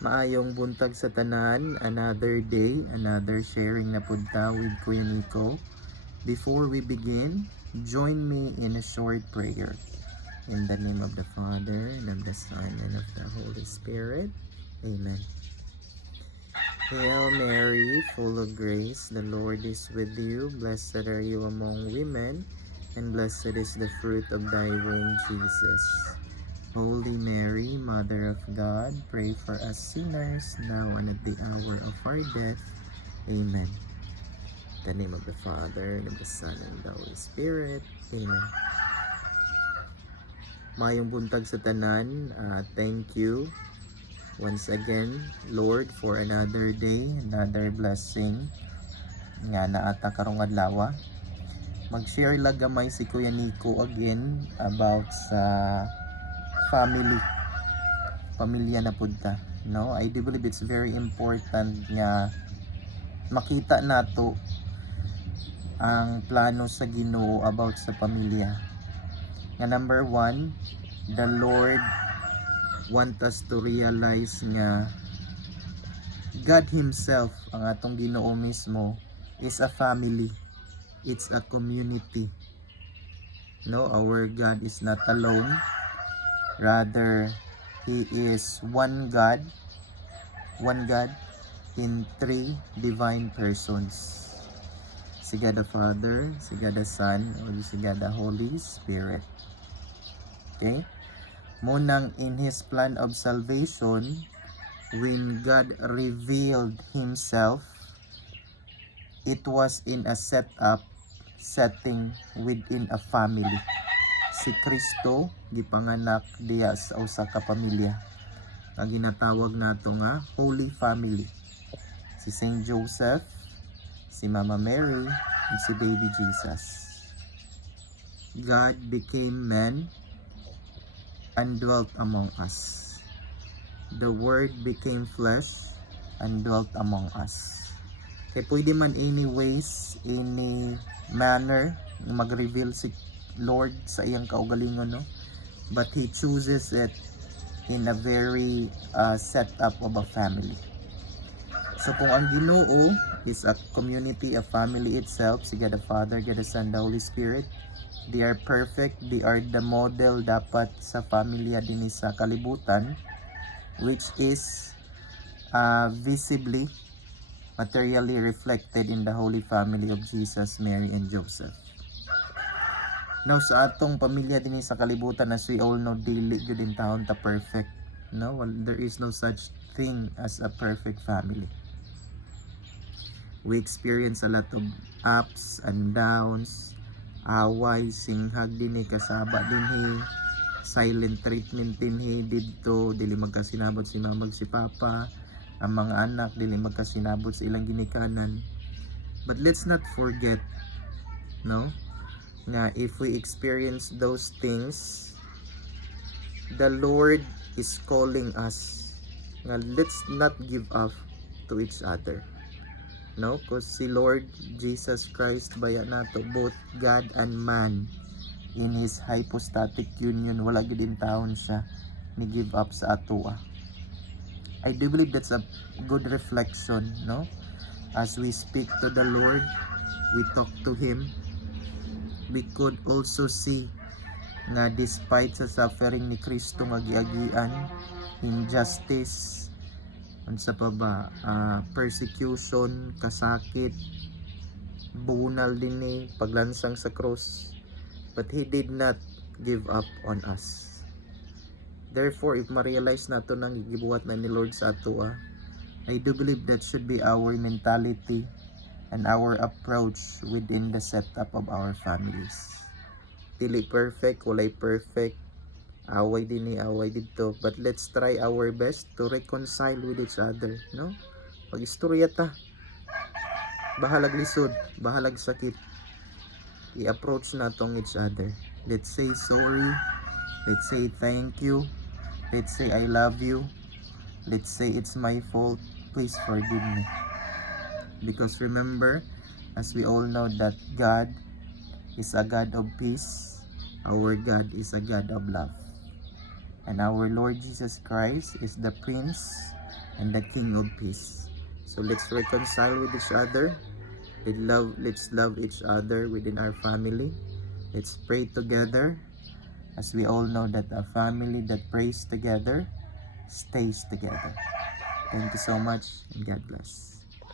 Maayong buntag sa tanan, another day, another sharing na punta with Kuya Nico. Before we begin, join me in a short prayer. In the name of the Father, and of the Son, and of the Holy Spirit. Amen. Hail Mary, full of grace, the Lord is with you. Blessed are you among women, and blessed is the fruit of thy womb, Jesus. Holy Mary, Mother of God, pray for us sinners, now and at the hour of our death. Amen. In the name of the Father, and of the Son, and of the Holy Spirit. Amen. Mayong buntag sa tanan, thank you once again, Lord, for another day, another blessing nga naata karong adlaw. Mag-share lang gamay si Kuya Nico again about sa pamilya na punta, no? I do believe it's very important nga makita nato ang plano sa Ginoo about sa pamilya. Nga number one, the Lord want us to realize nga God Himself, ang atong Ginoo mismo, is a family. It's a community. No, our God is not alone. Rather, He is one God in three divine persons. Si God the Father, si God the Son, or si God the Holy Spirit. Okay? Munang in His plan of salvation, when God revealed Himself, it was in a setting within a family. Si Kristo gipanganak diya sa usa ka pamilya. Ang ginatawag nato nga Holy Family. Si Saint Joseph, si Mama Mary, and si Baby Jesus. God became man and dwelt among us. The Word became flesh and dwelt among us. Kaya pwede man any ways, any manner na mag-reveal si Lord sa iyang kaugalingon, no? But He chooses it in a very setup of a family. So kung ang Ginoo is a community, a family itself, si God the Father, God the Son, the Holy Spirit, they are perfect, they are the model dapat sa pamilya din sa kalibutan, which is visibly, materially reflected in the Holy Family of Jesus, Mary, and Joseph. Now sa atong pamilya din sa kalibutan, as we all know, dili gyud in taon ta perfect. No, well, there is no such thing as a perfect family. We experience a lot of ups and downs, away, singhag dinhi, kasaba dinhi, silent treatment dinhi didto, dili magkasinabot si mama si papa, ang mga anak dili magkasinabot sa ilang ginikanan. But let's not forget, no, nga if we experience those things, the Lord is calling us nga let's not give up to each other, no? Because si Lord Jesus Christ baya nato, both God and man, in His hypostatic union, wala gid in taon siya ni give up sa atoa. I do believe that's a good reflection, no? As we speak to the Lord, we talk to Him, we could also see nga despite sa suffering ni Kristo nga giagian, injustice, unsa pa ba, persecution, kasakit, bunal dinhi, paglansang sa cross, but He did not give up on us. Therefore, if ma-realize nato nang gibuhat na ni Lord sa atoa, I do believe that should be our mentality and our approach within the setup of our families. Dili perfect, walay perfect, away din ni away dito, but let's try our best to reconcile with each other, no? Pag-istorya ta, bahalag lisod, bahalag sakit, i-approach natong each other. Let's say sorry, let's say thank you, let's say I love you, let's say it's my fault, please forgive me. Because remember, as we all know, that God is a God of peace, our God is a God of love, and our Lord Jesus Christ is the Prince and the King of Peace. So let's reconcile with each other. Let's love each other within our family. Let's pray together, as we all know that a family that prays together stays together. Thank you so much, and God bless.